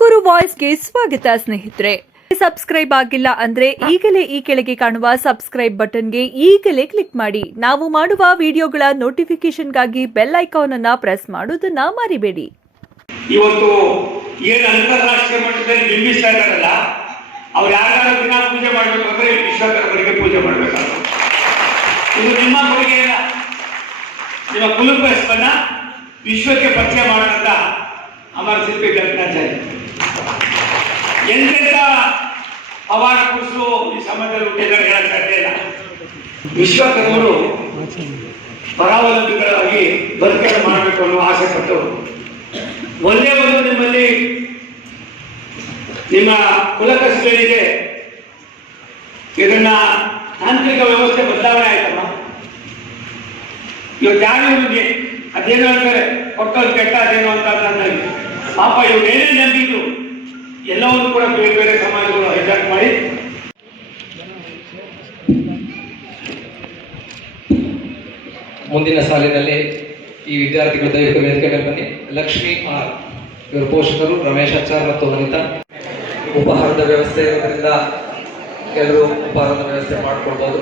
ತುಮಕೂರು ವಾಯ್ಸ್ಗೆ ಸ್ವಾಗತ, ಸ್ನೇಹಿತರೆ. ಸಬ್ಸ್ಕ್ರೈಬ್ ಆಗಿಲ್ಲ ಅಂದ್ರೆ ಈಗಲೇ ಈ ಕೆಳಗೆ ಕಾಣುವ ಸಬ್ಸ್ಕ್ರೈಬ್ ಬಟನ್ಗೆ ಈಗಲೇ ಕ್ಲಿಕ್ ಮಾಡಿ. ನಾವು ಮಾಡುವ ವಿಡಿಯೋಗಳ ನೋಟಿಫಿಕೇಶನ್ಗಾಗಿ ಬೆಲ್ ಐಕಾನ್ ಅನ್ನ ಪ್ರೆಸ್ ಮಾಡೋದನ್ನ ಮರಿಬೇಡಿ. ಇವತ್ತು ಏನ್ ಅಂತಾರಾಷ್ಟ್ರೀಯ ಮಟ್ಟದಲ್ಲಿ ಬಿಂಬಿಸ್ತಾ ಇದ್ದಾರಲ್ಲ ಅವ್ರು ಯಾರು ದಿನ ಪೂಜೆ ಮಾಡಬೇಕು ಅಂದ್ರೆ ವಿಶ್ವಕರ್ಮರಿಗೆ ಪೂಜೆ ಮಾಡಬೇಕಾಗುತ್ತೆ ಇದು ನಿಮ್ಮ ಕೊಡುಗೆ ನಿಮ್ಮ ವಿಶ್ವಕ್ಕೆ ಪರಿಚಯ ಮಾಡಿದಂತ ಅಮರ ಶಿಲ್ಪಿ ಕಲ್ಪನಾಚಾರ್ಯ ಅವಾರ್ಡ ಕೂಸು ಈ ಸಮಾಜದಲ್ಲಿ ಹುಟ್ಟಿದ್ದಾರೆ ಹೇಳಕ್ ಸಾಧ್ಯ ಇಲ್ಲ. ವಿಶ್ವಕರ್ಮರು ಪರಾವಲಂಬಿಗಳಾಗಿ ಬದುಕನ್ನು ಮಾಡಬೇಕು ಅನ್ನೋ ಆಸೆ ಪಟ್ಟವರು. ಒಂದೇ ಒಂದು ನಿಮ್ಮಲ್ಲಿ ನಿಮ್ಮ ಕುಲಕಸುಗಳಿಗೆ ಇದನ್ನ ತಾಂತ್ರಿಕ ವ್ಯವಸ್ಥೆ ಬದಲಾವಣೆ ಆಯ್ತಮ್ಮ? ಇವ್ರು ಯಾರು ಇವ್ರಿಗೆ ಅದೇನು ಹೇಳ್ತಾರೆ ಕೊಟ್ಟೋದು ಕೆಟ್ಟ, ಅದೇನೋ ಅಂತ ಪಾಪ ಇವ್ರು ಏನೇ ನಂಬಿದ್ರು, ಎಲ್ಲವನ್ನು ಕೂಡ ಬೇರೆ ಬೇರೆ ಮುಂದಿನ ಸಾಲಿನಲ್ಲಿ ಈ ವಿದ್ಯಾರ್ಥಿಗಳು ದೈವಿಕ ವೇದಿಕೆ ಬನ್ನಿ. ಲಕ್ಷ್ಮಿ ಆರ್, ಇವರ ಪೋಷಕರು ರಮೇಶ್ ಮತ್ತು ವನಿತಾ. ಉಪಹಾರದ ವ್ಯವಸ್ಥೆ ಇರೋದ್ರಿಂದ ಎಲ್ಲರೂ ಉಪಹಾರದ ವ್ಯವಸ್ಥೆ ಮಾಡಿಕೊಡ್ಬೋದು